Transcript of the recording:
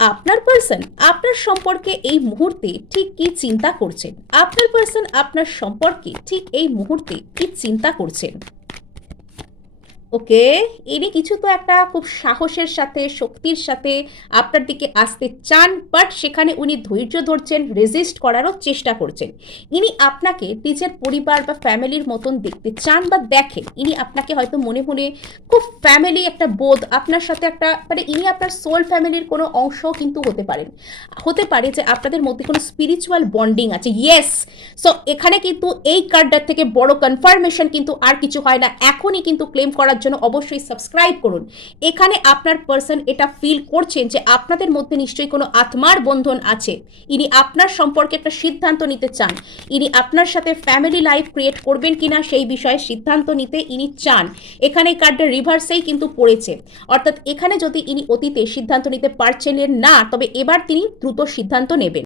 আপনার পার্সন আপনার সম্পর্কে এই মুহূর্তে ঠিক কি চিন্তা করছেন? আপনার পার্সন আপনার সম্পর্কে ঠিক এই মুহূর্তে কি চিন্তা করছেন? ওকে, ইনি কিছু তো একটা খুব সাহসের সাথে শক্তির সাথে আপনার দিকে আসতে চান, বাট সেখানে উনি ধৈর্য ধরছেন, রেজিস্ট করারও চেষ্টা করছেন। ইনি আপনাকে নিজের পরিবার বা ফ্যামিলির মতন দেখতে চান বা দেখেন। ইনি আপনাকে হয়তো মনে মনে খুব ফ্যামিলি একটা বোধ আপনার সাথে একটা, মানে ইনি আপনার সোল ফ্যামিলির কোনো অংশ কিন্তু হতে পারেন। হতে পারে যে আপনাদের মধ্যে কোনো স্পিরিচুয়াল বন্ডিং আছে। ইয়েস, সো এখানে কিন্তু এই কার্ডটার থেকে বড় কনফার্মেশন কিন্তু আর কিছু হয় না। এখনই কিন্তু ক্লেম করার জন্য অবশ্যই সাবস্ক্রাইব করুন। এখানে আপনার পার্সন এটা ফিল করছেন যে আপনাদের মধ্যে নিশ্চয়ই কোনো আত্মার বন্ধন আছে। ইনি আপনার সম্পর্কে একটা সিদ্ধান্ত নিতে চান। ইনি আপনার সাথে ফ্যামিলি লাইফ ক্রিয়েট করবেন কিনা সেই বিষয়ে সিদ্ধান্ত নিতে ইনি চান। এখানে এই কার্ডটা রিভার্সেই কিন্তু পড়েছে, অর্থাৎ এখানে যদি ইনি অতীতে সিদ্ধান্ত নিতে পারছিলেন না, তবে এবার তিনি দ্রুত সিদ্ধান্ত নেবেন।